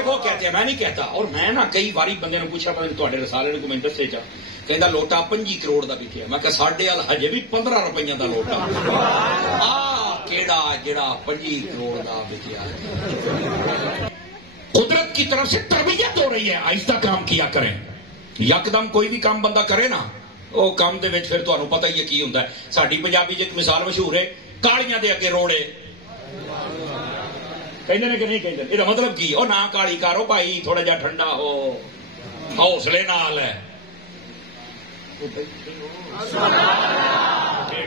یہ وہ کہتے ہیں، میں نہیں کہتا. اور میں نا کئی باری بندے نے پوچھا پتہ نہیں تواڈے رسالے نے کوئی دسے چا کہندا لوٹا 25 کروڑ دا بکیا. میں کہ ساڈے ال ہجے بھی 15 روپیہ دا لوٹا کیڑا جڑا 25 کروڑ دا بکیا. قدرت کی طرف سے تربیت ہو رہی ہے، آہستہ کام کیا کریں. یکدم کوئی بھی کام بندہ کرے نا وہ کام دے وچ پھر تانوں پتہ ہی ہے کی ہوندا ہے. ساڈی پنجابی وچ ایک مثال مشہور ہے، کالیاں دے اگے روڑے کہندے نے کہ نہیں کہندے. یہ مطلب کی او نہ کالی کرو بھائی، تھوڑا جہا ٹھنڈا ہو، حوصلے نال ہے.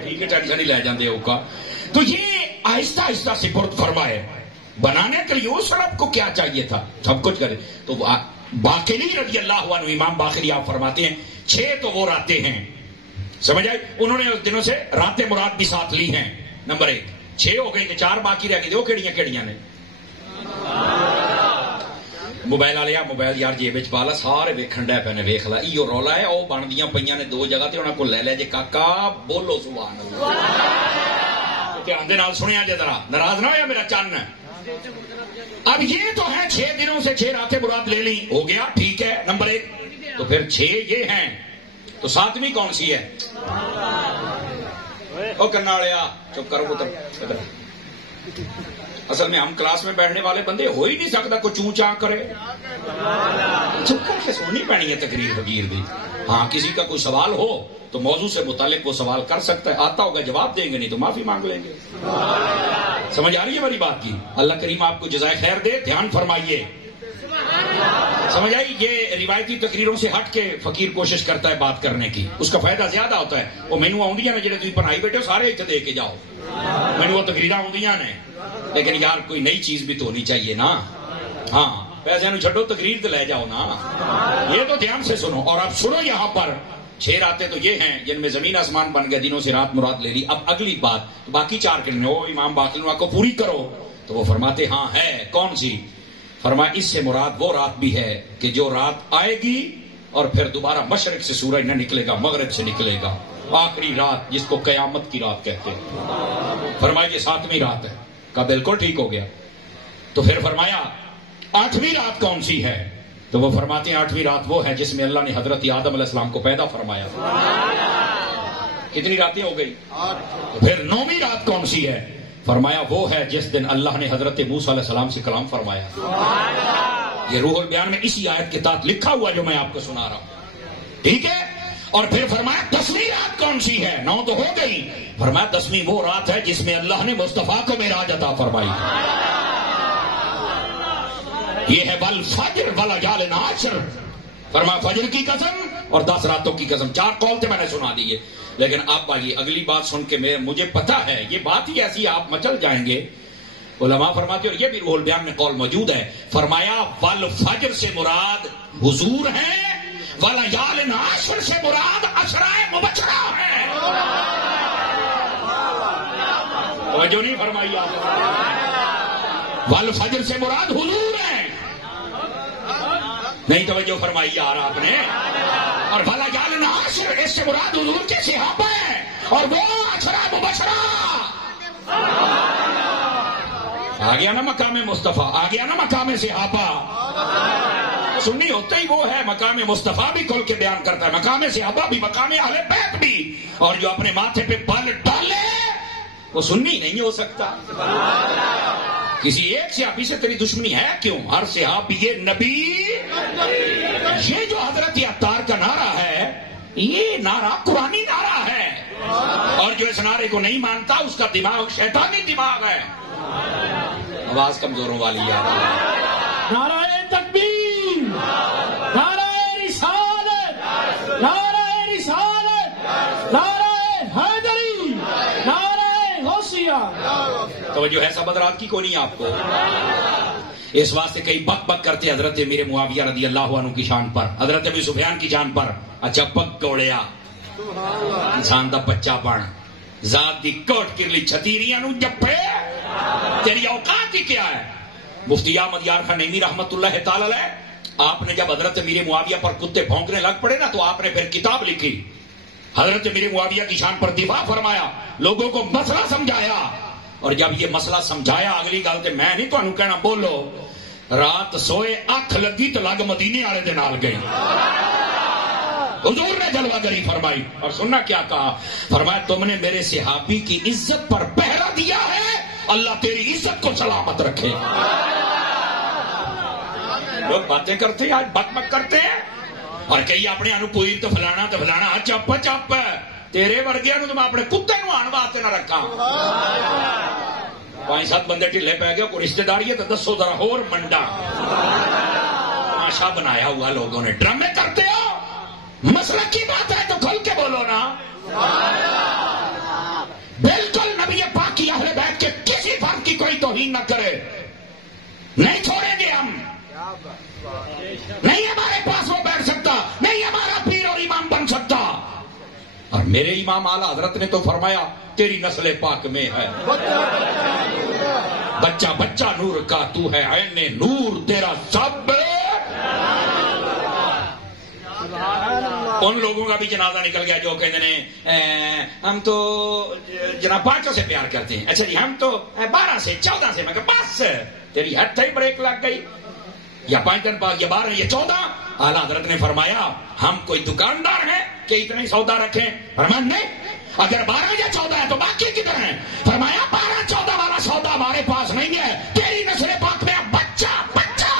ٹھیک ہے، ٹینشن ہی لے جاندے ہو کا. تو یہ آہستہ آہستہ سپرد فرمائے. بنانے کے لیے اس رب کو کیا چاہیے تھا؟ سب کچھ کرے. تو باقری رضی اللہ عنہ، امام باقری آپ فرماتے ہیں 6 تو وہ راتیں ہیں، سمجھ آئے؟ انہوں نے اس دنوں سے راتیں مراد بھی ساتھ لی ہیں. نمبر 1 6 ہو گئی کہ 4 باقی رہ گئی. وہ کیڑیاں نے؟ موبائل والے موبائل یار جیب وچ پا لا، سارے ویکھن ڈے پے نے، ویکھ لا ایو رولا ہے. او بندیاں پیاں نے 2 جگہ تے انہاں کو لے لے جے. کاکا بولو سبحان اللہ، دھیان دے نال سنیا جے، ذرا ناراض نہ ہویا میرا چن. اب یہ تو ہے 6 دنوں سے 6 راتیں مراد لے لی، ہو گیا ٹھیک ہے. نمبر 1 تو پھر 6 یہ ہیں، تو 7ویں کون سی ہے؟ او کناڑیا چپ کرو پتر. اصل میں ہم کلاس میں بیٹھنے والے بندے ہو ہی نہیں سکتا کوئی چوں چاں کرے. چپ کر کے سننی پڑنی ہے تقریر فقیر دی. ہاں کسی کا کوئی سوال ہو تو موضوع سے متعلق وہ سوال کر سکتا ہے، آتا ہوگا جواب دیں گے، نہیں تو معافی مانگ لیں گے. سمجھ آ رہی ہے میری بات کی؟ اللہ کریم آپ کو جزائے خیر دے. دھیان فرمائیے، سمجھ آئی؟ یہ روایتی تقریروں سے ہٹ کے فقیر کوشش کرتا ہے بات کرنے کی، اس کا فائدہ زیادہ ہوتا ہے. وہ مینو آؤندیاں نے جڑے تسی پڑھائی بیٹھے ہو سارے اتنے دے کے جاؤ. مینو وہ تقریراں آؤندیاں نے، لیکن یار کوئی نئی چیز بھی تو ہونی چاہیے نا. ہاں پیسے نو چھڈو، تقریر تو لے جاؤ نا. یہ تو دھیان سے سنو. اور اب سنو یہاں پر 6 راتیں تو یہ ہیں جن میں زمین آسمان بن گئے، دنوں سے رات مراد لے لی. اب اگلی بات، باقی 4 کرنے ہو امام باقر کو پوری کرو. تو وہ فرماتے ہاں ہے. کون سی؟ فرمایا اس سے مراد وہ رات بھی ہے کہ جو رات آئے گی اور پھر دوبارہ مشرق سے سورج نہ نکلے گا، مغرب سے نکلے گا. آخری رات جس کو قیامت کی رات کہتے ہیں. فرمایا یہ 7ویں رات ہے. کہا بالکل ٹھیک ہو گیا. تو پھر فرمایا 8ویں رات کون سی ہے؟ تو وہ فرماتے ہیں 8ویں رات وہ ہے جس میں اللہ نے حضرت آدم علیہ السلام کو پیدا فرمایا. کتنی راتیں ہو گئی؟ 8. تو پھر 9ویں رات کون سی ہے؟ فرمایا وہ ہے جس دن اللہ نے حضرت موسیٰ علیہ السلام سے کلام فرمایا. یہ روح البیان میں اسی آیت کے تحت لکھا ہوا جو میں آپ کو سنا رہا ہوں، ٹھیک ہے؟ اور پھر فرمایا 10ویں رات کون سی ہے؟ 9 تو ہو گئی. فرمایا 10ویں وہ رات ہے جس میں اللہ نے مصطفیٰ کو معراج عطا فرمائی. یہ ہے والفجر وليال عشر. فرمایا فجر کی قسم اور 10 راتوں کی قسم. 4 قول تھے میں نے سنا دیے. لیکن اب آئیے اگلی بات سن کے مجھے پتا ہے یہ بات ہی ایسی آپ مچل جائیں گے. علماء فرماتے اور یہ بھی روح البیان میں قول موجود ہے. فرمایا والفجر سے مراد حضور ہے، وليال عشر سے مراد عشرائے مبشرہ ہے. توجہ نہیں فرمائی آپ؟ والفجر سے مراد حضور ہے، نہیں توجہ فرمائی یار آپ نے. اور وليال عشر اس سے مراد حضور کے صحابہ ہیں اور وہ عشرائے مبشرہ. آ گیا نا مقام مصطفیٰ، آ گیا نا مقام صحابہ. سنی ہوتا ہی وہ ہے. مقام مصطفیٰ بھی کھل کے بیان کرتا ہے، مقام صحابہ بھی، مقام اہل بیت بھی. اور جو اپنے ماتھے پہ بل ڈالے وہ سنی نہیں ہو سکتا. کسی ایک صحابی سے تیری دشمنی ہے کیوں؟ ہر صحابی یہ نبی. یہ جو حضرت عطار کا نعرہ ہے یہ نعرہ قرآنی نعرہ ہے، اور جو اس نعرے کو نہیں مانتا اس کا دماغ شیطانی دماغ ہے. آواز کمزوروں والی یاد ہے. نعرہ تکبیر، نعرہ رسالت، نعرہ رسالت، نعرہ حیدری، نعرہ غوثیہ. توجہ ہے سب حضرات کی؟ کوئی نہیں آپ کو؟ اس واسطے کئی بک بک کرتے حضرت امیر معاویہ رضی اللہ عنہ کی شان پر، حضرت ابو سفیان کی شان پر. اچھا بک کوڑیا انسان دا بچہ بن، ذات دی کوٹ کرلی چھتیریاں نو جپے، تیری اوقات ہی کیا ہے؟ مفتی احمد یار خان نعیمی رحمت اللہ تعالی علیہ، آپ نے جب حضرت امیر معاویہ پر کتے بھونکنے لگ پڑے نا تو آپ نے پھر کتاب لکھی، حضرت امیر معاویہ کی شان پر دفاع فرمایا، لوگوں کو مسئلہ سمجھایا. اور جب یہ مسئلہ سمجھایا اگلی گل تے میں نہیں تانوں کہنا بولو، رات سوئے اکھ لگی تو لگ مدینے والے دے نال گئی. حضور نے جلوہ گری فرمائی اور سننا کیا کہا, فرمایا تم نے میرے صحابی کی عزت پر پہرا دیا ہے, اللہ تیری عزت کو سلامت رکھے. لوگ باتیں کرتے ہیں, آج بک بک کرتے ہیں اور کئی اپنے انو کوئی تو فلانا چپ چپ. تیرے ورگیا نو تو میں اپنے کتے نو آن واسطے نہ رکھا. 5-7 بندے ٹھلے پہ گئے, کوئی رشتہ داری ہے تو دسو ذرا اور منڈا. تماشا بنایا ہوا لوگوں نے. ڈرامے کرتے ہو, مسلک کی بات ہے تو کھل کے بولو نا. بالکل نبی پاک کی اہل بیت کے کسی فرد کی کوئی توہین نہ کرے, نہیں چھوڑیں گے ہم. نہیں ہمارے پاس وہ بیٹھ سکتا, نہیں ہمارا پیر اور امام بن سکتا. اور میرے امام اعلی حضرت نے تو فرمایا تیری نسل پاک میں ہے بچہ بچہ نور کا تو ہے, عین نور تیرا سب. ان لوگوں کا بھی جنازہ نکل گیا جو کہتے ہیں ہم تو جناب 5 سے پیار کرتے ہیں. اچھا جی ہم تو 12 سے 14 سے. میں کہا بس تیری حد تھی, بریک لگ گئی. یا 5 دن بعد, یا 12 یا 14. اعلیٰ حضرت نے فرمایا ہم کوئی دکاندار ہیں کہ اتنا ہی سودا رکھیں؟ فرمایا نہیں, اگر 12 یا 14 ہے تو باقی کدھر ہیں؟ فرمایا 12-14 والا سودا ہمارے پاس نہیں ہے, تیری نسل پاک میں بچہ بچہ.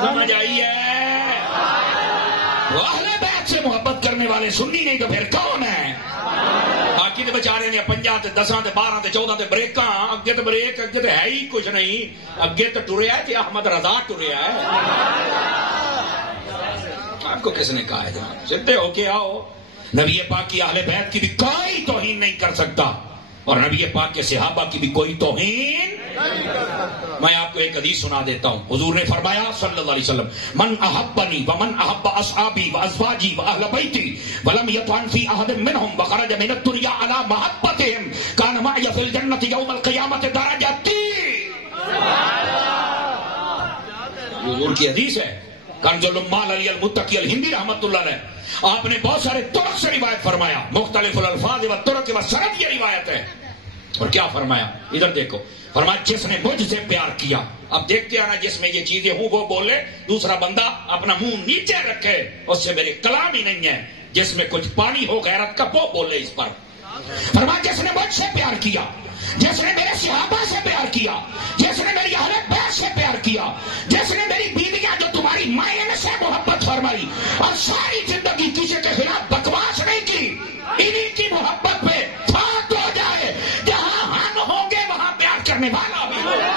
سمجھ آئی ہے؟ وہ اہل بیت سے محبت کرنے والے سنی نہیں تو پھر کون ہے؟ باقی تو بچارے نے 50 تے 10 تے 12 تے 14 تے بریکاں, اگے تو بریک اگے تو ہے ہی کچھ نہیں. اگے تو ٹریا ہے کہ احمد رضا ٹریا ہے. آپ کو کس نے کہا ہے جناب؟ سدھے ہو کے آؤ. نبی پاک کی اہل بیت کی بھی کوئی توہین نہیں کر سکتا, اور نبی پاک کے صحابہ کی بھی کوئی توہین. میں آپ کو ایک حدیث سنا دیتا ہوں. حضور نے فرمایا صلی اللہ علیہ وسلم, من احبنی ومن احب اصحابی وازواجی واہل بیتی ولم یطعن فی احد منهم وخرج من الدنیا علی محبتهم کان معی فی الجنۃ یوم القیامۃ درجتی. حضور کی حدیث ہے, کنز الامال علی المتقی الہندی رحمۃ اللہ علیہ. آپ نے بہت سارے طرق سے روایت فرمایا, مختلف الالفاظ و طرق و سند یہ روایت ہے. اور کیا فرمایا, ادھر دیکھو. فرمایا جس نے مجھ سے پیار کیا, اب دیکھتے آنا جس میں یہ چیزیں ہوں وہ بولے, دوسرا بندہ اپنا منہ نیچے رکھے, اس سے میرے کلام ہی نہیں ہے. جس میں کچھ پانی ہو غیرت کا وہ بولے اس پر. فرمایا جس نے مجھ سے پیار کیا, جس نے میرے صحابہ سے پیار کیا, جس نے میری اہل بیت سے پیار کیا, جس نے میری بیویاں جو تمہاری مائیں سے محبت فرمائی اور ساری زندگی کسی کے خلاف بکواس نہیں کی, انہی کی محبت پہ فات ہو جائے. جہاں ہم ہوں گے وہاں پیار کرنے والا بھی ہوگا.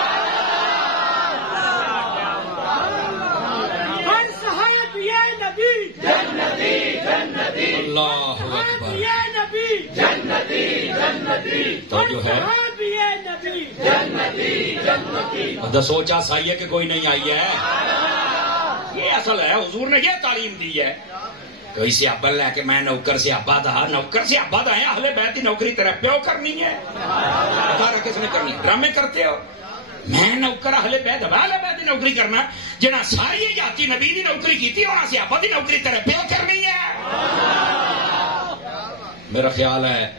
اللہ اکبر. تو جو ہے سوچا سائی ہے کہ کوئی نہیں آئی ہے. یہ اصل ہے, حضور نے یہ تعلیم دی ہے. کوئی سیابا لے کے میں نوکر سیابا تھا, نوکر سیابا تھا ہے, اہل بیت کی نوکری تیرا پیو کرنی ہے. بتا رہے کس نے کرنی؟ ڈرامے کرتے ہو. میں نوکر اہل بیت, اہل بیت کی نوکری کرنا جنا ساری جاتی نبی کی نوکری کی ہونا سیابا کی نوکری تیرا پیو کرنی ہے. میرا خیال ہے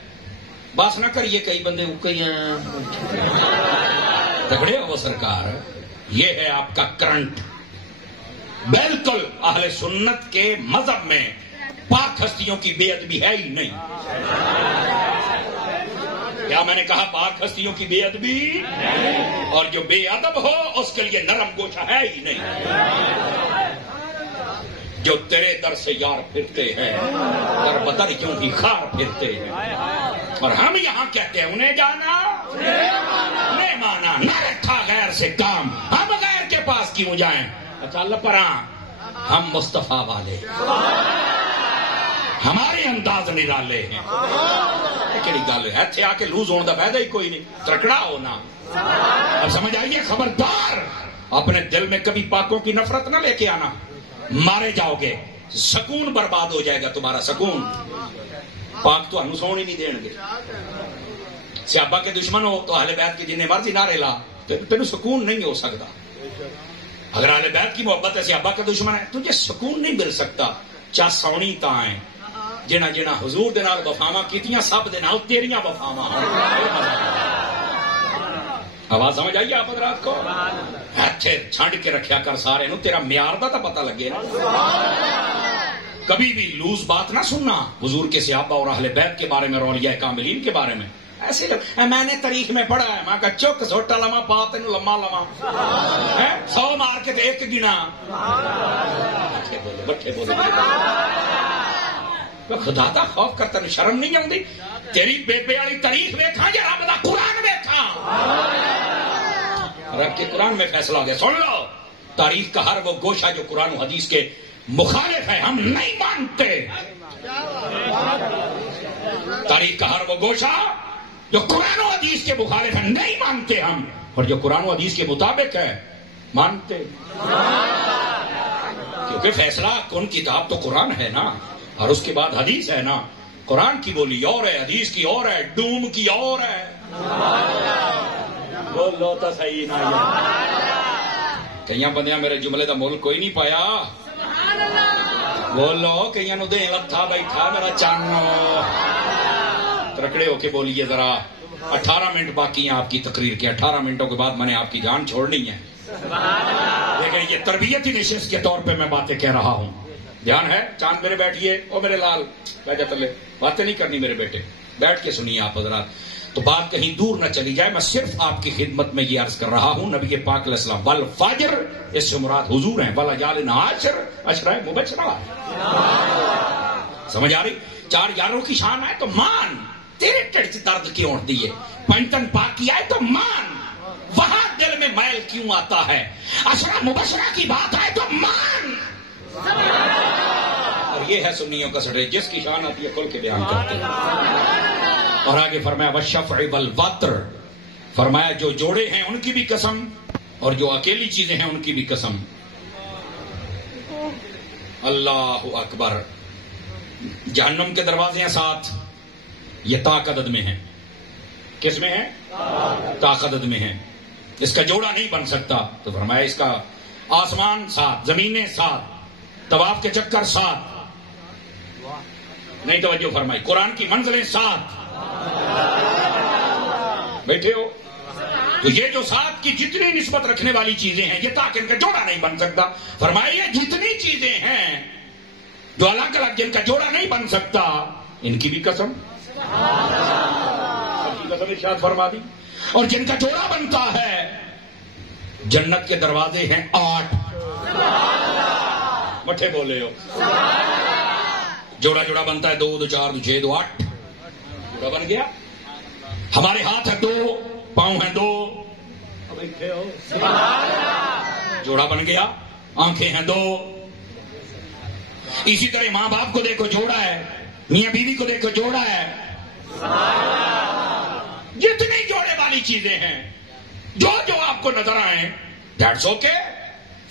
بس نہ کریے, کئی بندے تگڑے ہو سرکار. یہ ہے آپ کا کرنٹ. بالکل اہل سنت کے مذہب میں پاک ہستیوں کی بے ادبی ہے ہی نہیں. کیا میں نے کہا پاک ہستیوں کی بے ادبی؟ اور جو بے ادب ہو اس کے لیے نرم گوشہ ہے ہی نہیں. جو تیرے در سے یار پھرتے ہیں در بدر کیوں ہی خار پھرتے ہیں. اور ہم یہاں کہتے ہیں انہیں جانا نہیں مانا, نہ رکھا غیر سے کام, ہم غیر کے پاس کیوں جائیں. اچھا اللہ پراں, ہم مصطفیٰ والے, ہمارے انداز نرالے ہیں. کہڑی گل ہے, ایتھے آ کے لوز ہونے کا فائدہ ہی کوئی نہیں, ترکڑا ہونا. اب سمجھ آئیے, خبردار اپنے دل میں کبھی پاکوں کی نفرت نہ لے کے آنا, مارے جاؤ گے, سکون برباد ہو جائے گا تمہارا سکون. پاک تو ہم سون ہی نہیں دیں گے. صحابہ کے دشمن ہو تو اہل بیت کی جنہیں مرضی نعرے لا, تینوں سکون نہیں ہو سکتا. اگر اہل بیت کی محبت ہے, صحابہ کا دشمن ہے, تجھے سکون نہیں مل سکتا. چا سونی تاں ہے جنہ جنہ حضور دے نال وفاواں کیتیاں, سب دے نال تیریاں وفاواں. آواز سمجھ آئی آپ حضرات کو؟ ہتھے چھنڈ کے رکھیا کر سارے نو، تیرا معیار دا تو پتہ لگے نا۔ کبھی بھی لوز بات نہ سننا حضور کے صحابہ اور اہل بیت کے بارے میں اور اولیاء کاملین کے بارے میں۔ ایسے میں نے تاریخ میں پڑھا ہے، میں کہا چک سوٹا لما پا تین لما لما 100 مار کے ایک گنا بٹھے بولے خدا دا خوف کر، تین شرم نہیں آتی؟ تیری بے والی تاریخ ویکھا یا رب دا قرآن ویکھا؟ رب کے قرآن میں فیصلہ ہو گیا۔ سن لو، تاریخ کا ہر وہ گوشہ جو قرآن و حدیث کے مخالف ہے ہم نہیں مانتے۔ تاریخ کا ہر وہ گوشہ جو قرآن و حدیث کے مخالف ہے نہیں مانتے ہم، اور جو قرآن و حدیث کے مطابق ہے مانتے، کیونکہ فیصلہ کن کتاب تو قرآن ہے نا، اور اس کے بعد حدیث ہے نا۔ قرآن کی بولی اور ہے، حدیث کی اور ہے، ڈوم کی اور ہے۔ بولو تو صحیح نہ کئی بندیاں میرے جملے دا مول کوئی نہیں پایا۔ بولو کئی نو دے لتھا بیٹھا میرا چانو۔ ترکڑے ہو کے بولیے ذرا۔ 18 منٹ باقی ہیں آپ کی تقریر کے، 18 منٹوں کے بعد میں نے آپ کی جان چھوڑنی ہے، لیکن یہ تربیتی نشست کے طور پہ میں باتیں کہہ رہا ہوں۔ دھیان ہے؟ چاند میرے بیٹھیے، او میرے لال بیٹھے تلے، باتیں نہیں کرنی میرے بیٹے، بیٹھ کے سنیے آپ حضرات، تو بات کہیں دور نہ چلی جائے۔ میں صرف آپ کی خدمت میں یہ عرض کر رہا ہوں، نبی پاک علیہ السلام والفجر، اس سے مراد حضور ہیں، ولیال عشر، عشرہ مبشرہ، سمجھ آ رہی؟ 4 یاروں کی شان ہے تو مان، تیرے ٹڑ درد کیوں اٹھتی ہے؟ پنجتن پاک کیا ہے تو مان، وہاں دل میں میل کیوں آتا ہے؟ عشرہ مبشرہ کی بات ہے تو مان۔ اور یہ ہے سنیوں کا سٹے، جس کی شان آتی ہے کھل کے بیان کرتے ہیں۔ اور آگے فرمایا والشفع والوتر، فرمایا جو جوڑے ہیں ان کی بھی قسم اور جو اکیلی چیزیں ہیں ان کی بھی قسم۔ اللہ اکبر۔ جہنم کے دروازے ہیں 7، یہ طاق عدد میں ہیں۔ کس میں ہیں؟ طاق عدد میں ہیں۔ اس کا جوڑا نہیں بن سکتا، تو فرمایا اس کا آسمان 7، زمینیں 7، طواف کے چکر 7، نہیں توجہ فرمائی، قرآن کی منزلیں 7۔ بیٹھے ہو تو یہ جو 7 کی جتنی نسبت رکھنے والی چیزیں ہیں، یہ تاکہ ان کا جوڑا نہیں بن سکتا۔ فرمایا یہ جتنی چیزیں ہیں جو الگ الگ جن کا جوڑا نہیں بن سکتا، ان کی بھی قسم، قسم ارشاد فرما دی۔ اور جن کا جوڑا بنتا ہے، جنت کے دروازے ہیں 8، مٹھے بولے ہو، جوڑا جوڑا بنتا ہے 2 2 4 2 6 2 8، جوڑا بن گیا۔ ہمارے ہاتھ ہیں 2، پاؤں ہیں 2، جوڑا بن گیا۔ آنکھیں ہیں 2، اسی طرح ماں باپ کو دیکھو جوڑا ہے، میاں بیوی کو دیکھو جوڑا ہے۔ جتنی جوڑے والی چیزیں ہیں، جو جو آپ کو نظر آئیں، دیٹس اوکے،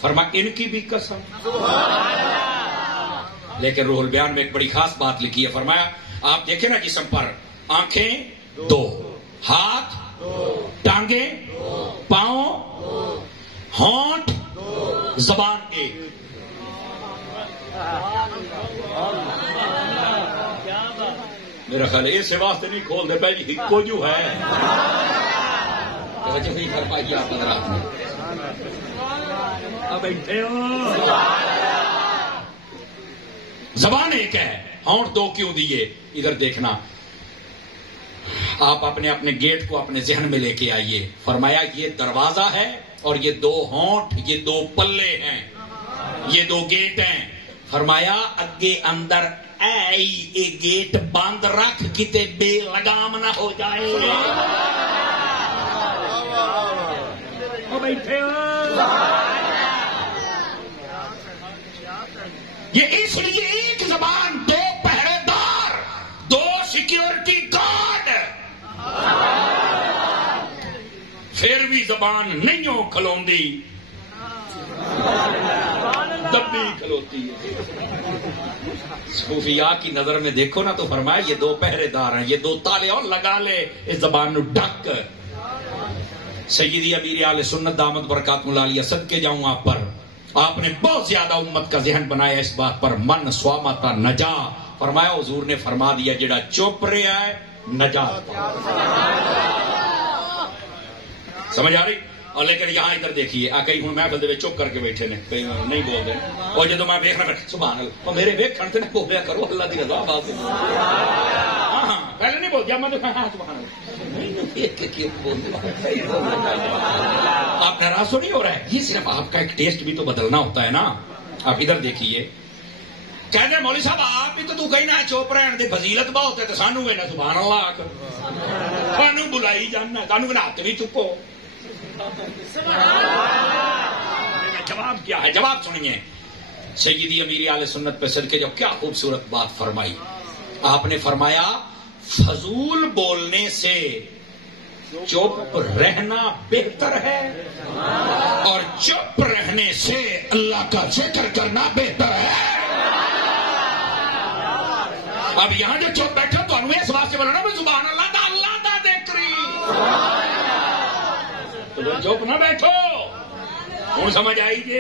فرما ان کی بھی قسم۔ لیکن روح البیان میں ایک بڑی خاص بات لکھی ہے، فرمایا آپ دیکھیں نا جسم پر، آنکھیں 2، ہاتھ 2، ٹانگیں 2، پاؤں، ہونٹ 2، زبان 1۔ میرا خیال ہے اس واسطے نہیں کھول دے پہ جی کو جو ہے نہیں کر پائی آپ حضرات نے۔ زبان 1 ہے، ہونٹ 2 کیوں دیے؟ ادھر دیکھنا، آپ اپنے اپنے گیٹ کو اپنے ذہن میں لے کے آئیے۔ فرمایا یہ دروازہ ہے اور یہ 2 ہونٹ، یہ 2 پلے ہیں، یہ 2 گیٹ ہیں۔ فرمایا اگے اندر اے گیٹ بند رکھ کتے بے لگام نہ ہو جائے۔ یہ اس لیے ایک زبان، 2 پہرے دار، 2 سیکیورٹی گارڈ، پھر بھی زبان نہیں ہو کھلوندی، دبی کھلوتی ہے۔ صوفیاء کی نظر میں دیکھو نا تو فرمایا یہ 2 پہرے دار ہیں، یہ 2 تالے اور لگا لے اس زبان نو ڈک۔ سیدی امیر اہل سنت دامت برکات العالیہ صدقے جاؤں آپ پر، آپ نے بہت زیادہ امت کا ذہن بنایا اس بات پر، من سوامتا نجا۔ فرمایا حضور نے فرما دیا جڑا چپ رہا ہے نجات۔ سمجھ آ رہی؟ اور لیکن یہاں ادھر دیکھیے کئی ہوں محفل دے چپ کر کے بیٹھے نے کئی نہیں بولتے اور جدو میں ویکھنا سبحان اللہ اور میرے ویکھن تے بولیا کرو اللہ دی رضا بات ہاں پہلے نہیں بول گیا میں تو ہاں سبحان اللہ. آپ ناراض تو نہیں ہو رہا ہے؟ یہ صرف آپ کا ایک ٹیسٹ بھی تو بدلنا ہوتا ہے نا. آپ ادھر دیکھیے کہتے ہیں مولوی صاحب آپ بھی تو کہنا چوپ رہن دے فضیلت بہت ہے تو سانو کہنا سبحان اللہ آ کر سانو بلائی جانا سانو کہنا ہاتھ بھی چکو. جواب کیا ہے؟ جواب سنیے. سیدی امیر اہل سنت پہ صدقے جو کیا خوبصورت بات فرمائی. آپ نے فرمایا فضول بولنے سے چپ رہنا بہتر ہے اور چپ رہنے سے اللہ کا ذکر کرنا بہتر ہے. اب یہاں جو چپ بیٹھا تو انویں اس واسطے بولا میں سبحان اللہ دا اللہ دا دیکری تو چپ نہ بیٹھو. کون سمجھ آئی جی؟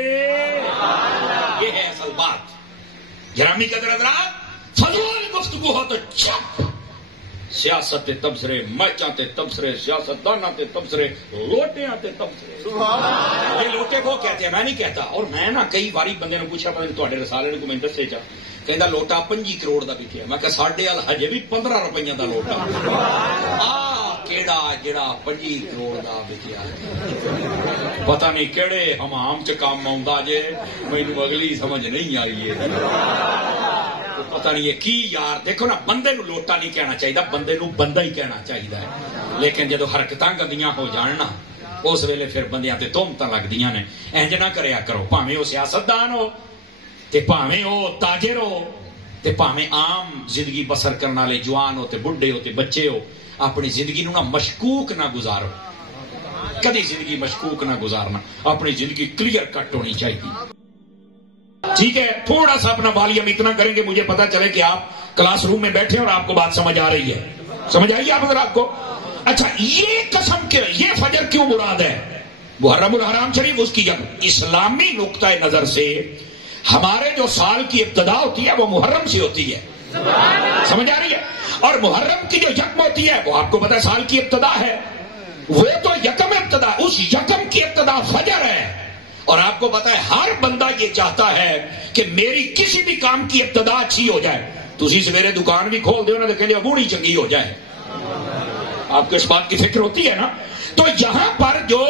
یہ ہے اصل بات. گرامی قدر حضرات فضول گفتگو ہو تو چپ. سیاست تبصرے میچاں تبصرے سیاست داناں تبصرے لوٹیاں تبصرے. یہ لوٹے کو کہتے ہیں میں نہیں کہتا. اور میں نا کئی باری بندے نے پوچھا تھوڑے رسالے نے کو میں دسے چا کہندا لوٹا 25 کروڑ دا بکیا. میں کہ ساڈے ال ہجے بھی 15 روپیاں دا لوٹا کیڑا جڑا 25 کروڑ دا بکیا پتہ نہیں کیڑے حمام چ کام آوندا جے. مینوں اگلی سمجھ نہیں آئی ہے. پتہ نہیں یہ کی یار. دیکھو نا بندے نو لوٹا نہیں کہنا چاہیے بندے نو بندہ ہی کہنا چاہیے. لیکن جدو حرکتاں گندیاں ہو جان نا اس ویلے پھر بندیاں تے تہمتاں لگدیاں نے. انج نہ کریا کرو. بھاویں وہ سیاستدان ہو تے بھاویں وہ تاجر ہو تے بھاویں عام زندگی بسر کرنے والے جوان ہو تے بڈھے ہو تے بچے ہو. اپنی زندگی نو نا مشکوک نہ گزارو. کدی زندگی مشکوک نہ گزارنا. اپنی زندگی کلیئر کٹ ہونی چاہیے. ٹھیک ہے. تھوڑا سا اپنا والیوم اتنا کریں کہ مجھے پتا چلے کہ آپ کلاس روم میں بیٹھے اور آپ کو بات سمجھ آ رہی ہے. سمجھ آئیے آپ اگر آپ کو. اچھا یہ قسم کے یہ فجر کیوں مراد ہے؟ محرم الحرام شریف اس کی جب اسلامی نقطۂ نظر سے ہمارے جو سال کی ابتدا ہوتی ہے وہ محرم سے ہوتی ہے. سمجھ آ رہی ہے؟ اور محرم کی جو یکم ہوتی ہے وہ آپ کو پتا ہے سال کی ابتدا ہے. وہ تو یکم ابتدا. اس یکم کی ابتدا فجر ہے. اور آپ کو پتا ہے ہر بندہ یہ چاہتا ہے کہ میری کسی بھی کام کی ابتدا اچھی ہو جائے. تسی سویرے دکان بھی کھول دو نا تو کہتے بوڑھی چنگی ہو جائے. آپ کو اس بات کی فکر ہوتی ہے نا. تو یہاں پر جو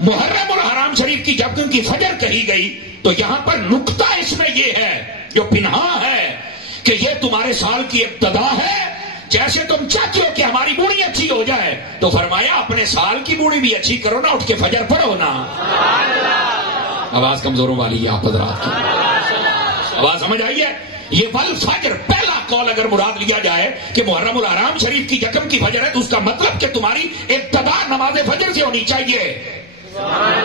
محرم الحرام شریف کی جب کی فجر کہی گئی تو یہاں پر نقطہ اس میں یہ ہے جو پنہاں ہے کہ یہ تمہارے سال کی ابتدا ہے. جیسے تم چاہتے ہو کہ ہماری بوڑھی اچھی ہو جائے تو فرمایا اپنے سال کی بوڑھی بھی اچھی کرو نا. اٹھ کے فجر پڑھو نا. آواز کمزوروں والی ہے آپ حضرات کی. آواز سمجھ آئی ہے؟ یہ والفجر پہلا قول اگر مراد لیا جائے کہ محرم الحرام شریف کی یکم کی فجر ہے تو اس کا مطلب کہ تمہاری ابتدا نماز فجر سے ہونی چاہیے.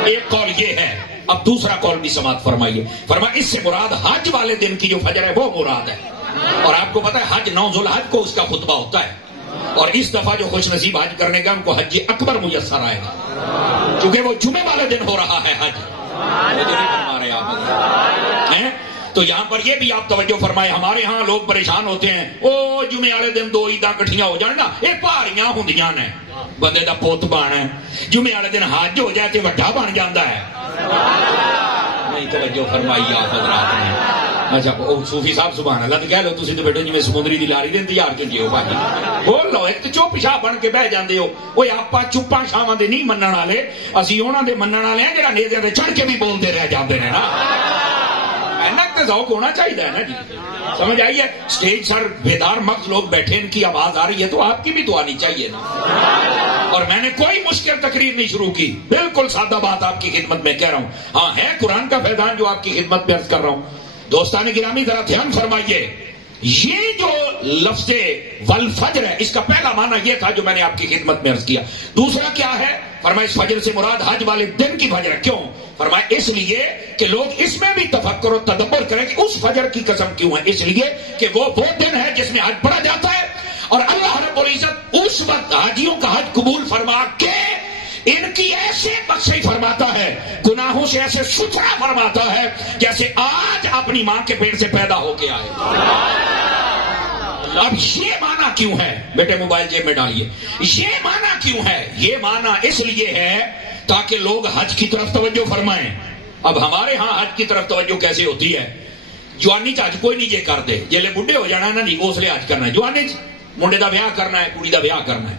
ایک قول یہ ہے. اب دوسرا قول بھی سماعت فرمائیے. فرمایا اس سے مراد حج والے دن کی جو فجر ہے وہ مراد ہے. اور آپ کو پتا ہے حج 9 ذوالحج کو اس کا خطبہ ہوتا ہے. اور اس دفعہ جو خوش نصیب حج کرنے کا ان کو حج اکبر میسر آئے گا کیونکہ وہ جمعے والے دن ہو رہا ہے حج. تو یہاں پر یہ بھی آپ توجہ فرمائے. ہمارے ہاں لوگ پریشان ہوتے ہیں او جمعے والے دن 2 عیداں کٹھیاں ہو جان نا یہ بھاریاں ہوندیاں نے. بندے دا پوت بن ہے جمعے والے دن حج ہو جائے تو وڈا بن جاتا ہے. نہیں توجہ فرمائی آپ حضرات نے. اچھا صوفی صاحب سبحان اللہ کہہ لو تسی تو بیٹھو جی سمندری دی لاری دے انتظار چ جیو بھائی بول لو. ایک تو چپ شاہ بن کے بہ جاندے ہو. وہ آپ چپاں شاواں دے نہیں منن والے اسی انہاں دے منن والے ہیں جڑا نیزے تے چڑھ کے بھی بولتے رہ جاندے نے نا. محنت کا ذوق ہونا چاہیے نا جی. سمجھ آئی ہے؟ اسٹیج سر بیدار مغز لوگ بیٹھے ان کی آواز آ رہی ہے تو آپ کی بھی تو آنی چاہیے نا. اور میں نے کوئی مشکل تقریر نہیں شروع کی. بالکل سادہ بات آپ کی خدمت میں کہہ رہا ہوں. ہاں ہے قرآن کا فیضان جو آپ کی خدمت میں عرض کر رہا ہوں. دوستان گرامی ذرا دھیان فرمائیے. یہ جو لفظ والفجر ہے اس کا پہلا معنی یہ تھا جو میں نے آپ کی خدمت میں عرض کیا. دوسرا کیا ہے؟ فرمایا اس فجر سے مراد حج والے دن کی فجر. کیوں؟ فرمایا اس لیے کہ لوگ اس میں بھی تفکر و تدبر کریں کہ اس فجر کی قسم کیوں ہے. اس لیے کہ وہ دن ہے جس میں حج پڑھا جاتا ہے اور اللہ رب العزت اس وقت حاجیوں کا حج قبول فرما کے ان کی ایسے بخشی فرماتا ہے گناہوں سے ایسے ستھرا فرماتا ہے جیسے آج اپنی ماں کے پیٹ سے پیدا ہو کے آئے. اب یہ معنی کیوں ہے؟ بیٹے موبائل جیب میں ڈالیے. یہ معنی کیوں ہے؟ یہ معنی اس لیے ہے تاکہ لوگ حج کی طرف توجہ فرمائیں. اب ہمارے ہاں حج کی طرف توجہ کیسے ہوتی ہے؟ جوانی حج کوئی نہیں جے کر دے، جیلے بڈھے ہو جانا نا جی اس لیے حج کرنا ہے. جوانی منڈے دا بیاہ کرنا ہے، کڑی دا بیاہ کرنا ہے.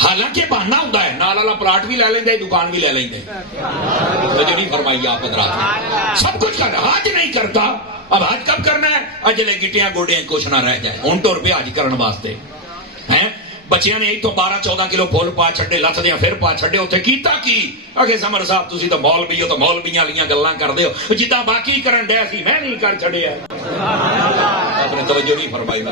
حالانکہ بہانا ہوتا ہے، نال والا پلاٹ بھی لے لیندے، دکان بھی لے لیندے. مجھے نہیں فرمائی آپ حضرات، سب کچھ کرنا. حج نہیں کرتا. اب حج کب کرنا ہے؟ اجلے گٹیاں گوڈیاں کچھ نہ رہ جائے. ہن تو روپے حج کرن واسطے ہیں. بچیاں نے تو 12-14 کلو پھول پا چھڈے، لت دیاں پھر پا چھڈے. اتنے کیتا کی اگے سمر صاحب تسی تو مولوی ہو، تو مولویاں والیاں گلاں کردے ہو جداں باقی کرن ڈے سی. میں نہیں کر چھڈیا. آپ نے توجہ نہیں فرمائی.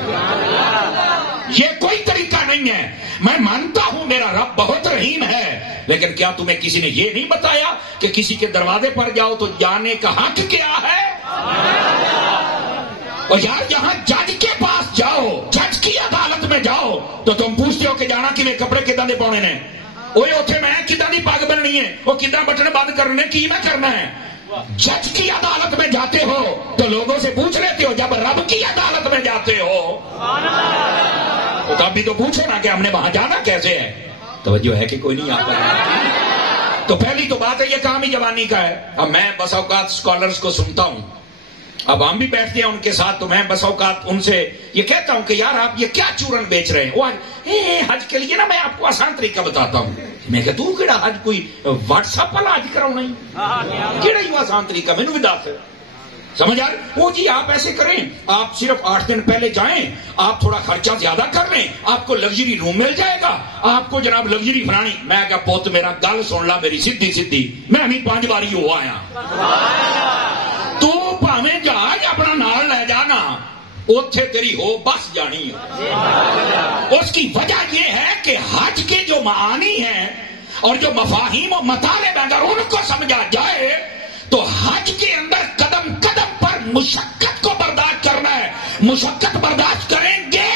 یہ کوئی طریقہ نہیں ہے. میں مانتا ہوں میرا رب بہت رحیم ہے، لیکن کیا تمہیں کسی نے یہ نہیں بتایا کہ کسی کے دروازے پر جاؤ تو جانے کا حق کیا ہے؟ اور یار جہاں جج کے پاس جاؤ، جج کی عدالت میں جاؤ تو تم پوچھتے ہو کہ جانا کہ کپڑے کداں دے پاؤنے نے، اوے اوتھے میں کداں دی پگ بننی ہے، وہ کداں بٹن بند کرنے، کی میں کرنا ہے. جج کی عدالت میں جاتے ہو تو لوگوں سے پوچھ لیتے ہو. جب رب کی عدالت میں جاتے ہو تو تب بھی تو پوچھو نا کہ ہم نے وہاں جانا کیسے ہے. توجہ ہے کہ کوئی نہیں آتا؟ تو پہلی تو بات ہے یہ کام ہی جوانی کا ہے. اب میں بس اوقات اسکالرس کو سنتا ہوں، اب ہم بھی بیٹھتے ہیں ان کے ساتھ، تو میں بس اوقات ان سے یہ کہتا ہوں کہ یار آپ یہ کیا چورن بیچ رہے ہیں؟ وہ حج کے لیے نا میں آپ کو آسان طریقہ بتاتا ہوں. میں کہ تو کیڑا حج کوئی واٹس ایپ والا حج کراؤ نہیں، کیڑا ہی آسان طریقہ مینوں بھی دس سمجھ آ رہی؟ وہ جی آپ ایسے کریں، آپ صرف 8 دن پہلے جائیں، آپ تھوڑا خرچہ زیادہ کر لیں، آپ کو لگژری روم مل جائے گا، آپ کو جناب لگژری فلانی. میں کہا پوت میرا گل سن لا میری سیدھی، میں بھی 5 باری ہو آیا. تو پاویں جہاز اپنا نال لے جانا، اوتھے تیری ہو بس جانی ہے. اس کی وجہ یہ ہے کہ حج کے جو معانی ہیں اور جو مفاہیم و مطالب اگر ان کو سمجھا جائے تو حج کے اندر قدم قدم پر مشقت کو برداشت کرنا ہے. مشقت برداشت کریں گے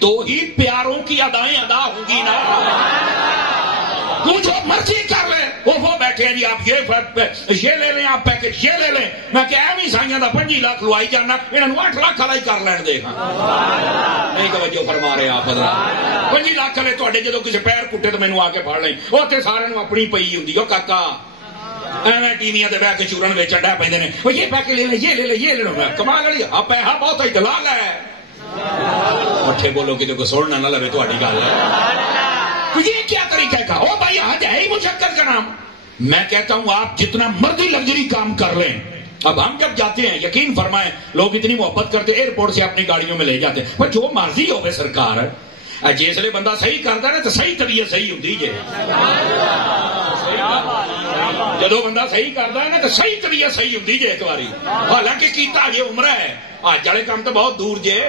تو ہی پیاروں کی ادائیں ادا ہوں گی نا. تو جو مرضی کر لیں، وہ بیٹھے ہیں جی آپ یہ لے لیں، آپ پیکج یہ لے لیں. میں کہ ایویں سائیاں دا 25 لاکھ لوائی جانا، انہوں 8 لاکھ والا ہی کر لین دے. نہیں توجہ فرما رہے آپ حضرات. 25 لاکھ والے تھوڑے جدو کسی پیر کٹے تو مینوں آ کے پڑ لیں. وہ تے سارے اپنی پئی ہوندی. وہ کاکا ایویں ٹیویاں تے بیٹھ کے چورن ویچن ڈے پیندے نے، وہ یہ پیکج لے لیں، یہ لے لیں، یہ لے لیں. کمال والی پیسہ بہت ہی دلال ہے. اٹھے بولو کہ کوئی سننا نہ لگے تہاڈی گل ہے. یہ کیا طریقہ کا؟ او بھائی حج ہے ہی مشقت کا نام. میں کہتا ہوں آپ جتنا مرضی لگژری کام کر لیں. اب ہم جب جاتے ہیں یقین فرمائیں لوگ اتنی محبت کرتے ایئرپورٹ سے اپنی گاڑیوں میں لے جاتے ہیں. پر جو مرضی ہوے سرکار جسے بندہ صحیح کرتا ہے نا تو صحیح طبیعت صحیح ہوتی ہے. جدو بندہ صحیح کرتا ہے نا تو صحیح طبیعت صحیح ہوتی ہے. ایک باری حالانکہ کیتا یہ عمر ہے، حج والے کام تو بہت دور جے.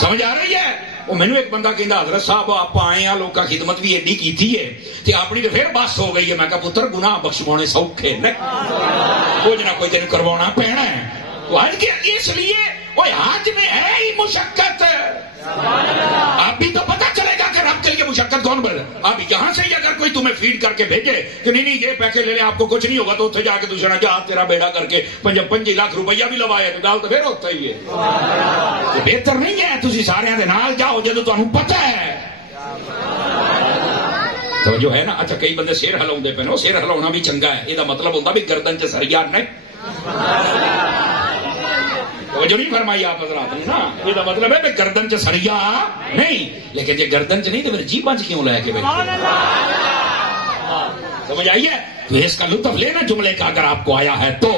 سمجھ آ رہی ہے؟ وہ مینو ایک بندہ کہندا حضرت صاحب آپ آئے ہیں، لوگوں کی خدمت بھی ایڈی کیتی ہے تے اپنی تو پھر بس ہو گئی ہے. میں کہا پتر گناہ بخشوانے سوکھے نے، کچھ نہ کوئی تین کروانا پینا ہے. تو حج کے اس لیے وہ حج میں ہے ہی مشقت. اب بھی تو پتہ چلے گا کہ رب کے لیے مشقت کون بڑھ. اب یہاں سے ہی اگر کوئی تمہیں فیڈ کر کے بھیجے کہ نہیں یہ پیسے لے لیں آپ کو کچھ نہیں ہوگا، تو اتنے جا کے دوسرا جا تیرا بیڑا کر کے 25 لاکھ روپیہ بھی لوایا تو گل تو پھر ہوتا ہی ہے. تو بہتر نہیں ہے تسی سارے دے نال جاؤ جدو تمہیں پتہ ہے. تو جو ہے نا اچھا کئی بندے سیر ہلاؤندے پے نے، سیر ہلاؤنا بھی چنگا ہے. یہ مطلب ہوتا بھی گردن چ سریا نہیں. جو نہیں فرمائی آپ حضرات نے نا، یہ مطلب ہے گردن چ سریا نہیں. لیکن یہ گردن چ نہیں تو پھر جیباں چ کیوں لے کے بیٹھے؟ سمجھ آئیے؟ تو اس کا لطف لینا جملے کا اگر آپ کو آیا ہے تو.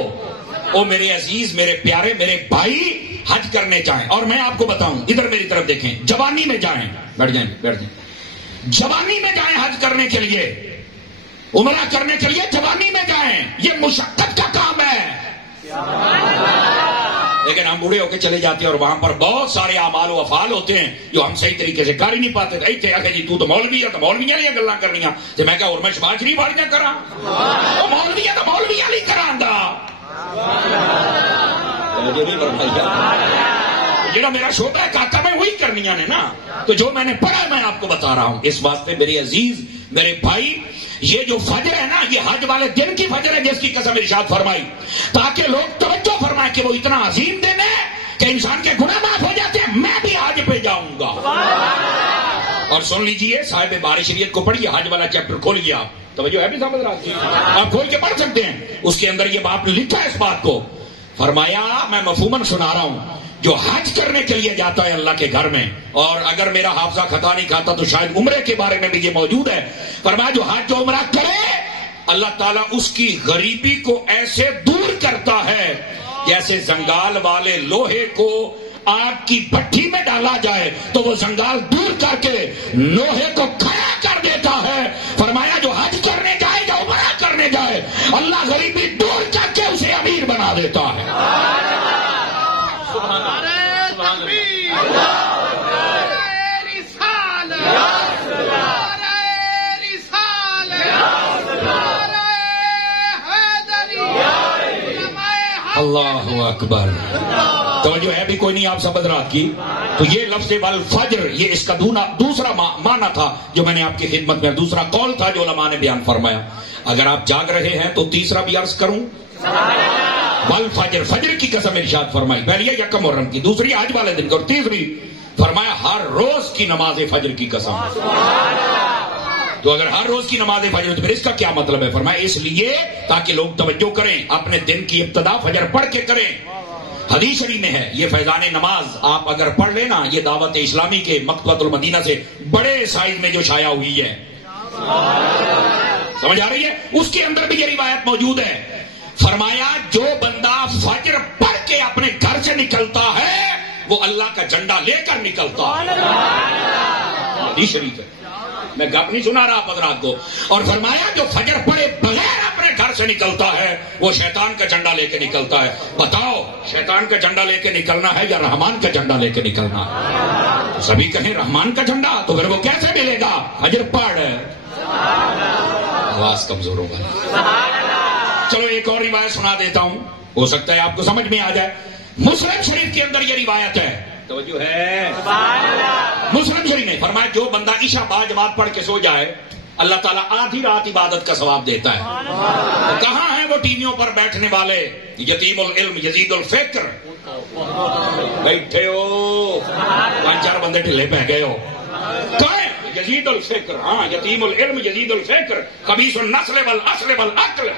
او میرے عزیز، میرے پیارے، میرے بھائی حج کرنے جائیں. اور میں آپ کو بتاؤں ادھر میری طرف دیکھیں، جوانی میں جائیں. بیٹھ جائیں بیٹھ جائیں. جوانی میں جائیں حج کرنے کے لیے، عمرہ کرنے کے لیے جوانی میں جائیں. یہ مشقت کا کام ہے. لیکن ہم بوڑھے ہو کے چلے جاتے ہیں اور وہاں پر بہت سارے اعمال و افعال ہوتے ہیں جو ہم صحیح طریقے سے کر ہی نہیں پاتے. ایتھے آ کے جی تو مولوی ہے تو مولویاں والی گلاں کرنیاں. تے میں کہا اور میں شباز شریف والیاں کراں؟ او مولوی ہے تو مولویاں والی کراندا. جڑا میرا شعبہ ہے کاکا میں وہی کرنیاں نے نا. تو جو میں نے پڑھا میں آپ کو بتا رہا ہوں. اس واسطے میرے عزیز، میرے بھائی، یہ جو فجر ہے نا یہ حج والے دن کی فجر ہے جس کی قسم ارشاد فرمائی، تاکہ لوگ توجہ فرمائیں کہ وہ اتنا عظیم دن ہے کہ انسان کے گناہ معاف ہو جاتے ہیں. میں بھی حج پہ جاؤں گا. اور سن لیجئے، صاحب باری شریعت کو پڑھیے، حج والا چیپٹر کھول گیا. توجہ ہے بھی سمجھ رہا تھی؟ آپ کھول کے پڑھ سکتے ہیں، اس کے اندر یہ باپ نے لکھا ہے اس بات کو. فرمایا میں مفہوماً سنا رہا ہوں، جو حج کرنے کے لیے جاتا ہے اللہ کے گھر میں، اور اگر میرا حافظہ خطا نہیں کھاتا تو شاید عمرے کے بارے میں بھی یہ موجود ہے. فرمایا جو حج و عمرہ کرے اللہ تعالیٰ اس کی غریبی کو ایسے دور کرتا ہے جیسے زنگال والے لوہے کو آگ کی بھٹی میں ڈالا جائے تو وہ زنگال دور کر کے لوہے کو کھڑا کر دیتا ہے. فرمایا جو حج کرنے جائے، جو عمرہ کرنے جائے، اللہ غریبی دور کر کے اسے امیر بنا دیتا ہے. اللہ اکبر. توجہ ہے بھی کوئی نہیں آپ سب حضرات کی؟ تو یہ لفظ والفجر یہ اس کا دوسرا معنی تھا جو میں نے آپ کی خدمت میں، دوسرا قول تھا جو علماء نے بیان فرمایا. اگر آپ جاگ رہے ہیں تو تیسرا بھی عرض کروں، والفجر، فجر کی قسم ارشاد فرمائی. پہلی ہے یکم محرم کی، دوسری آج والے دن کی، اور تیسری فرمایا ہر روز کی نماز فجر کی قسم. تو اگر ہر روز کی نماز فجر تو پھر اس کا کیا مطلب ہے؟ فرمایا اس لیے تاکہ لوگ توجہ کریں، اپنے دن کی ابتدا فجر پڑھ کے کریں. حدیث شریف میں ہے یہ فیضان نماز آپ اگر پڑھ لینا، یہ دعوت اسلامی کے مکتبۃ المدینہ سے بڑے سائز میں جو شائع ہوئی ہے، سمجھ آ رہی ہے؟ اس کے اندر بھی یہ روایت موجود ہے. فرمایا جو بندہ فجر پڑھ کے اپنے گھر سے نکلتا ہے وہ اللہ کا جھنڈا لے کر نکلتا ہے. حدیث شریف ہے، میں گپ نہیں سنا رہا آپ حضرات کو. اور فرمایا جو فجر پڑھے بغیر اپنے گھر سے نکلتا ہے وہ شیطان کا جھنڈا لے کے نکلتا ہے. بتاؤ شیطان کا جھنڈا لے کے نکلنا ہے یا رحمان کا جھنڈا لے کے نکلنا ہے؟ سبھی کہیں رحمان کا جھنڈا، تو پھر وہ کیسے ملے گا؟ فجر پڑھ. آواز کمزور ہوگا. چلو ایک اور روایت سنا دیتا ہوں، ہو سکتا ہے آپ کو سمجھ میں آ جائے. مسلم شریف کے اندر یہ روایت ہے، توجہ ہے، مسلم شریف نے فرمایا جو بندہ عشاء بعد جماعت پڑھ کے سو جائے اللہ تعالیٰ آدھی رات عبادت کا ثواب دیتا ہے. کہاں ہیں وہ ٹی ویوں پر بیٹھنے والے یتیم العلم یزید الفکر؟ بیٹھے ہو 5-4 بندے ڈھلے پہ گئے ہو. یزید الفکر، ہاں یتیم العلم یزید الفکر، خبیث النسل والاصل والعقل.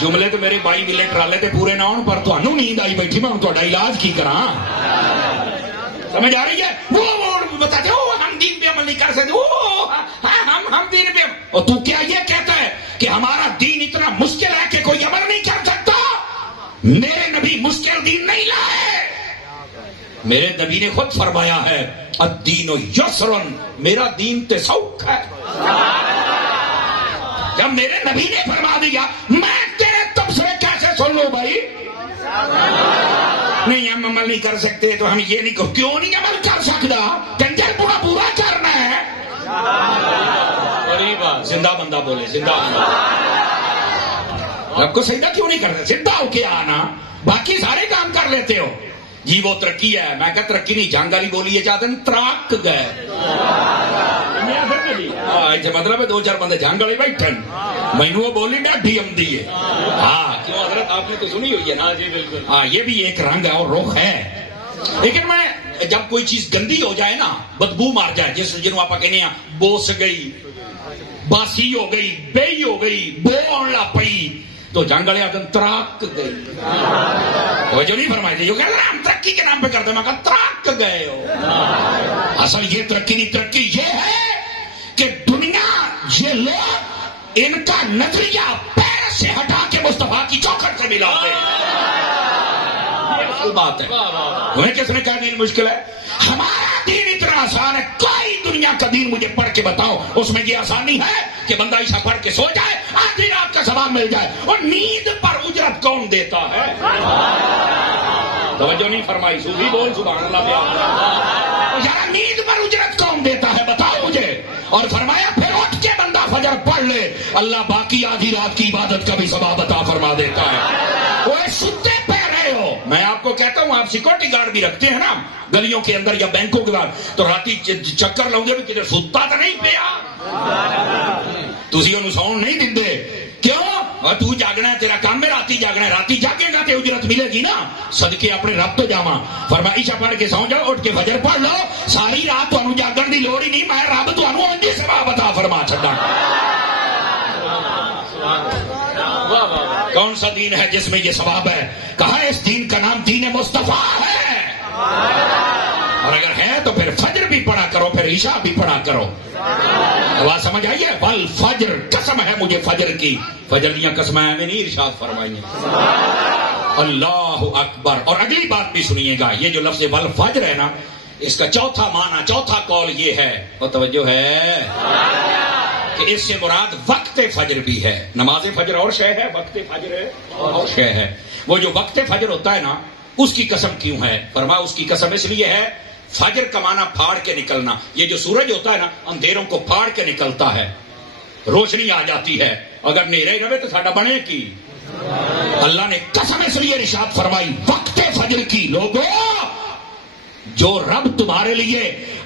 جملے تو میرے بائی ویلے ٹرالے تے پورے نہ ہون پر تھانوں نیند آئی بیٹھی، میں تہاڈا علاج کی کراں؟ سمجھ آ رہی ہے؟ وہ بتاتے ہو ہم دین پہ عمل نہیں کر سکتے، ہم دین پہ. اور تو کیا یہ کہتا ہے کہ ہمارا دین اتنا مشکل ہے کہ کوئی عمل نہیں کر سکتا؟ میرے نبی مشکل دین نہیں لائے. میرے نبی نے خود فرمایا ہے الدین یسرن، میرا دین تے سوکھ ہے. جب میرے نبی نے فرما دیا میں تیرے تبصرے کیسے سن لوں بھائی؟ نہیں ہم عمل نہیں کر سکتے تو ہم یہ نہیں، کیوں نہیں عمل کر سکتا؟ کنجر پورا پورا کرنا ہے. زندہ بندہ بولے زندہ بندہ. رب کو سجدہ کیوں نہیں کرتے؟ سیدھا ہو کے آنا، باقی سارے کام کر لیتے ہو. جی وہ ترقی ہے، میں کہا ترقی نہیں، جنگ والی بولی ہے چاہتے ہیں تراک گئے. مطلب ہے 2-4 بندے جنگ والے بیٹھے، مینو وہ بولی میں ڈی ایم دی ہے. ہاں کیوں حضرت آپ نے تو سنی ہوئی ہے نا؟ جی بالکل. ہاں یہ بھی ایک رنگ ہے اور رخ ہے. لیکن میں جب کوئی چیز گندی ہو جائے نا، بدبو مار جائے، جنہوں آپ کہنے ہیں بوس گئی، باسی ہو گئی، بےئی ہو گئی، بو آن لا پئی، تو جنگ والے آتے تراک گئی. وہ جو نہیں فرمائے تھے، ہم ترقی کے نام پہ کرتے ہیں، میں کہا تراک گئے ہو. اصل یہ ترقی نہیں، ترقی یہ ہے کہ دنیا، یہ لوگ ان کا نظریہ پیر سے ہٹا کے مصطفیٰ کی چوکھٹ سے ملا دے. یہ بات ہے. تمہیں کس نے کہا دین مشکل ہے؟ ہمارا دین اتنا آسان ہے. کوئی دنیا کا دین مجھے پڑھ کے بتاؤ اس میں یہ آسانی ہے کہ بندہ عشاء پڑھ کے سو جائے آدھی رات کا ثواب مل جائے. اور نیند پر اجرت کون دیتا ہے؟ توجہ نہیں فرمائی. صوفی بول سبحان اللہ. یار نیند پر اجرت کون دیتا ہے بتاؤ مجھے. اور فرمایا پھر اٹھ کے بندہ فجر پڑھ لے اللہ باقی آدھی رات کی عبادت کا بھی ثواب عطا فرما دیتا ہے. وہ ستے پہ رہے ہو. میں آپ کو کہتا ہوں آپ سیکورٹی گارڈ بھی رکھتے ہیں نا گلیوں کے اندر یا بینکوں کے بعد، تو راتی چکر لاؤں گے بھی کدھر ستا تو نہیں پیا، تسی انہوں ساؤنڈ نہیں دے. کیوں؟ تو جاگنا ہے، تیرا کام میں راتی جاگنا ہے. راتی جاگے گا تو اجرت ملے گی نا. صدقے اپنے رب تو جاواں. فرمایا عشاء پڑھ کے سو جاؤ، اٹھ کے فجر پڑھ لو، ساری رات تانوں جاگن دی لوڑ ہی نہیں، میں رب تانوں انجی ثواب عطا فرما چھڈاں. کون سا دین ہے جس میں یہ ثواب ہے؟ کہا اس دین کا نام دین مصطفیٰ ہے، اور اگر ہے تو پھر فجر بھی پڑھا کرو، پھر عشاء بھی پڑھا کرو۔ بات سمجھ آئی ہے؟ والفجر، قسم ہے مجھے فجر کی، فجر کی قسمیں ہمیں نہیں ارشاد فرمائی ہیں۔ اللہ اکبر۔ اور اگلی بات بھی سنیے گا، یہ جو لفظ والفجر ہے نا، اس کا چوتھا معنی، چوتھا قول یہ ہے، اور توجہ ہے، کہ اس سے مراد وقت فجر بھی ہے۔ نماز فجر اور شے ہے، وقت فجر اور شے ہے۔ وہ جو وقت فجر ہوتا ہے نا، اس کی قسم کیوں ہے؟ فرمایا اس کی قسم اس لیے ہے، فجر کا معنی پھاڑ کے نکلنا۔ یہ جو سورج ہوتا ہے نا، اندھیروں کو پھاڑ کے نکلتا ہے، روشنی آ جاتی ہے۔ اگر نیرے رہے تو ساڈا بنے کی۔ اللہ نے قسم اس لیے ارشاد فرمائی وقت فجر کی، لوگوں جو رب تمہارے لیے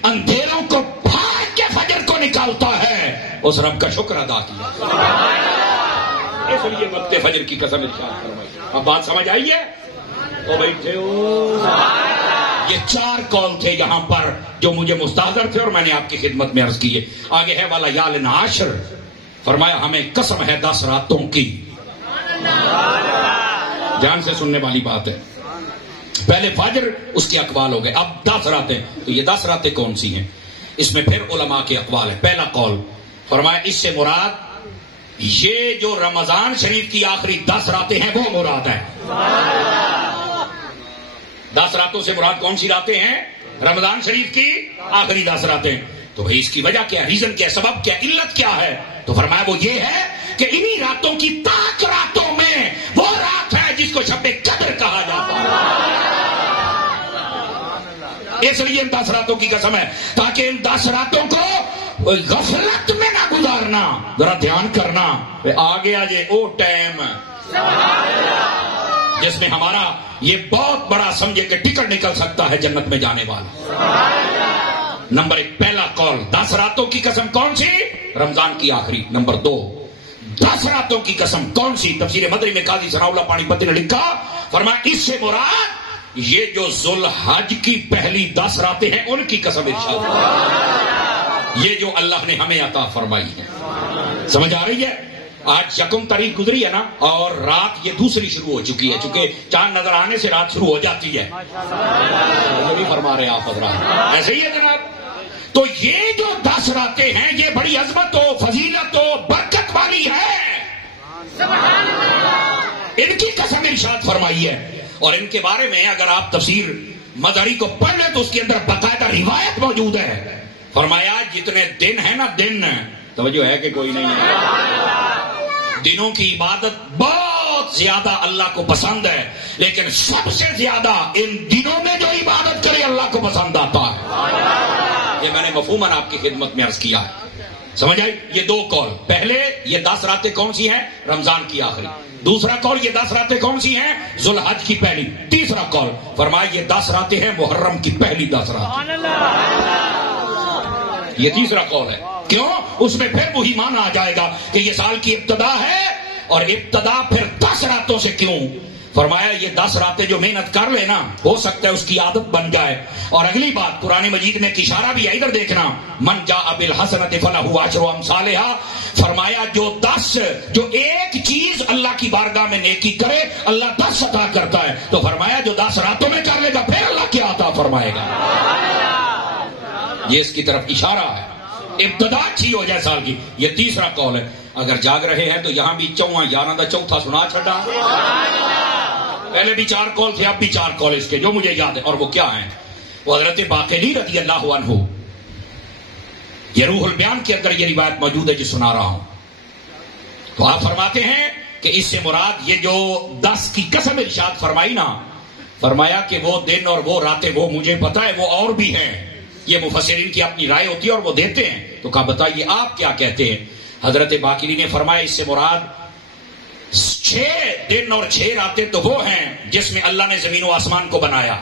اندھیروں کو پھاڑ کے فجر کو نکالتا ہے، اس رب کا شکر ادا کیا۔ اس لیے وقت فجر کی قسم ارشاد فرمائی۔ اب بات سمجھ آئی ہے؟ او بیٹھے ہو، یہ 4 قول تھے یہاں پر جو مجھے مستحضر تھے اور میں نے آپ کی خدمت میں عرض کیے۔ آگے ہے والا یالن عشر، فرمایا ہمیں قسم ہے 10 راتوں کی۔ دھیان سے سننے والی بات ہے، پہلے فجر، اس کے اقوال ہو گئے، اب 10 راتیں۔ تو یہ 10 راتیں کون سی ہیں؟ اس میں پھر علماء کے اقوال ہیں۔ پہلا قول فرمایا اس سے مراد یہ جو رمضان شریف کی آخری 10 راتیں ہیں وہ مراد ہے۔ 10 راتوں سے مراد کون سی راتیں ہیں؟ رمضان شریف کی آخری 10 راتیں۔ تو بھئی اس کی وجہ کیا، ریزن کیا، سبب کیا، علت کیا ہے؟ تو فرمایا وہ یہ ہے کہ انہی راتوں کی پاک راتوں میں وہ رات ہے جس کو شب قدر کہا جاتا ہے۔ اس لیے ان 10 راتوں کی قسم ہے، تاکہ ان 10 راتوں کو غفلت میں نہ گزارنا۔ ذرا دھیان کرنا، آ گیا یہ او ٹائم جس میں ہمارا یہ بہت بڑا سمجھے کہ ٹکٹ نکل سکتا ہے جنت میں جانے والا۔ نمبر 1 پہلا قول، 10 راتوں کی قسم کون سی؟ رمضان کی آخری۔ نمبر 2 10 راتوں کی قسم کون سی؟ تفسیر مدری میں قاضی ثناء اللہ پانی پتی نے لکھا، فرمایا اس سے مراد یہ جو ذوالحج کی پہلی 10 راتیں ہیں ان کی قسم ارشاد، یہ جو اللہ نے ہمیں عطا فرمائی ہے۔ سمجھ آ رہی ہے؟ آج 1 تاریخ گزری ہے نا، اور رات یہ دوسری شروع ہو چکی ہے، چونکہ چاند نظر آنے سے رات شروع ہو جاتی ہے۔ نہیں فرما رہے آپ حضرات؟ ایسے ہی ہے جناب۔ تو یہ جو 10 راتیں ہیں یہ بڑی عظمت و فضیلت و برکت والی ہے، ان کی قسم ارشاد فرمائی ہے۔ اور ان کے بارے میں اگر آپ تفسیر مظہری کو پڑھ لیں تو اس کے اندر باقاعدہ روایت موجود ہے۔ فرمایا جتنے دن ہیں نا، دن، توجہ ہے کہ کوئی نہیں ہے، دنوں کی عبادت بہت زیادہ اللہ کو پسند ہے، لیکن سب سے زیادہ ان دنوں میں جو عبادت کرے اللہ کو پسند آتا ہے۔ یہ میں نے مفہوماً آپ کی خدمت میں عرض کیا ہے، سمجھ آئی؟ یہ 2 قول، پہلے یہ 10 راتیں کون سی ہیں؟ رمضان کی آخری۔ دوسرا قول یہ 10 راتیں کون سی ہیں؟ ذوالحج کی پہلی۔ تیسرا قول فرمایا یہ 10 راتیں ہیں محرم کی پہلی 10 راتیں۔ یہ تیسرا قول ہے۔ کیوں؟ اس میں پھر وہی معنی آ جائے گا کہ یہ سال کی ابتدا ہے، اور ابتدا پھر 10 راتوں سے کیوں؟ فرمایا یہ 10 راتیں جو محنت کر لینا ہو سکتا ہے اس کی عادت بن جائے۔ اور اگلی بات قرآن مجید میں ایک اشارہ بھی ہے، ادھر دیکھنا، من جاء بالحسنۃ فلہ عشر امثالھا۔ فرمایا جو ایک چیز اللہ کی بارگاہ میں نیکی کرے اللہ 10 عطا کرتا ہے۔ تو فرمایا جو 10 راتوں میں کر لے گا پھر اللہ کیا عطا فرمائے گا۔ یہ اس کی طرف اشارہ ہے، ابتدا اچھی ہو جائے سال کی۔ یہ تیسرا قول ہے۔ اگر جاگ رہے ہیں تو یہاں بھی 11 دا چوتھا سنا چھٹا۔ پہلے بھی 4 قول تھے، اب بھی 4 قول اس کے جو مجھے یاد ہے، اور وہ کیا ہیں؟ وہ حضرت باقری رضی اللہ عنہ، یہ روح البیان کے اندر یہ روایت موجود ہے جو سنا رہا ہوں۔ تو آپ فرماتے ہیں کہ اس سے مراد یہ جو 10 کی قسم ارشاد فرمائی نا، فرمایا کہ وہ دن اور وہ راتیں وہ مجھے پتا ہے، وہ اور بھی ہیں۔ یہ مفسرین کی اپنی رائے ہوتی ہے اور وہ دیتے ہیں۔ تو کہا بتائیے آپ کیا کہتے ہیں؟ حضرت باقری نے فرمایا اس سے مراد 6 دن اور 6 راتیں تو وہ ہیں جس میں اللہ نے زمین و آسمان کو بنایا۔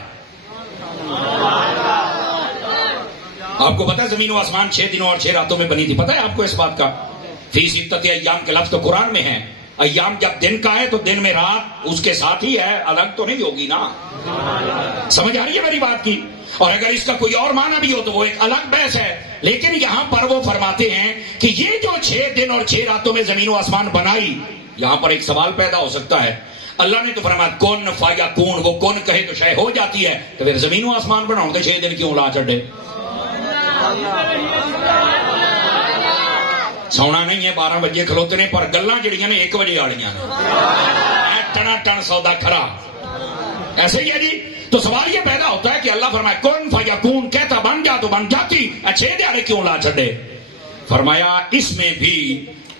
آپ کو پتا ہے زمین و آسمان 6 دنوں اور 6 راتوں میں بنی تھی؟ پتا ہے آپ کو اس بات کا؟ فی ستۃ ایام کے لفظ تو قرآن میں ہے۔ ایام جب دن کا ہے تو دن میں رات اس کے ساتھ ہی ہے، الگ تو نہیں ہوگی نا۔ سمجھ آ رہی ہے میری بات کی؟ اور اگر اس کا کوئی اور معنی بھی ہو تو وہ ایک الگ بحث ہے، لیکن یہاں پر وہ فرماتے ہیں کہ یہ جو 6 دن اور 6 راتوں میں زمین و آسمان بنائی، یہاں پر ایک سوال پیدا ہو سکتا ہے، اللہ نے تو فرمایا کون فیکون، وہ کون کہے تو شے ہو جاتی ہے، تو پھر زمین و آسمان بناؤ تو 6 دن کیوں لا چڈے؟ سونا نہیں ہے 12 بجے کھلوتے نے، پر گلاں جڑیاں نے 1 بجے والیاں ٹنا ٹن سودا کھرا، ایسے ہی ہے جی۔ تو سوال یہ پیدا ہوتا ہے کہ اللہ فرمایا کون فیکون، کہتا بن جا تو بن جاتی، 6 دیہڑے کیوں لا چھڈے؟ فرمایا اس میں بھی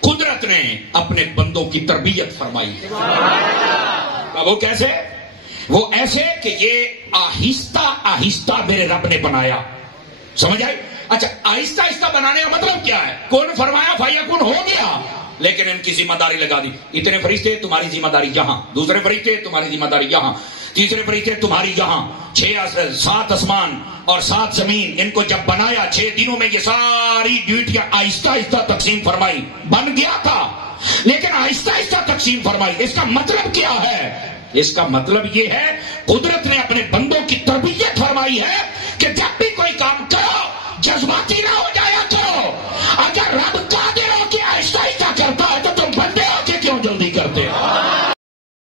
قدرت نے اپنے بندوں کی تربیت فرمائی ہے۔ وہ کیسے؟ وہ ایسے کہ یہ آہستہ آہستہ میرے رب نے بنایا، سمجھ آئی؟ اچھا آہستہ آہستہ بنانے کا مطلب کیا ہے؟ کون فرمایا فیکون ہو گیا، لیکن ان کی ذمہ داری لگا دی، اتنے فرشتے تمہاری ذمہ داری یہاں، دوسرے فرشتے تمہاری ذمہ داری یہاں، تیسرے فرشتے تمہاری یہاں، 7 آسمان اور 7 زمین، ان کو جب بنایا 6 دنوں میں یہ ساری ڈیوٹیاں آہستہ آہستہ تقسیم فرمائی، بن گیا تھا لیکن آہستہ آہستہ تقسیم فرمائی۔ اس کا مطلب کیا ہے؟ اس کا مطلب یہ ہے قدرت نے اپنے بندوں کی تربیت فرمائی ہے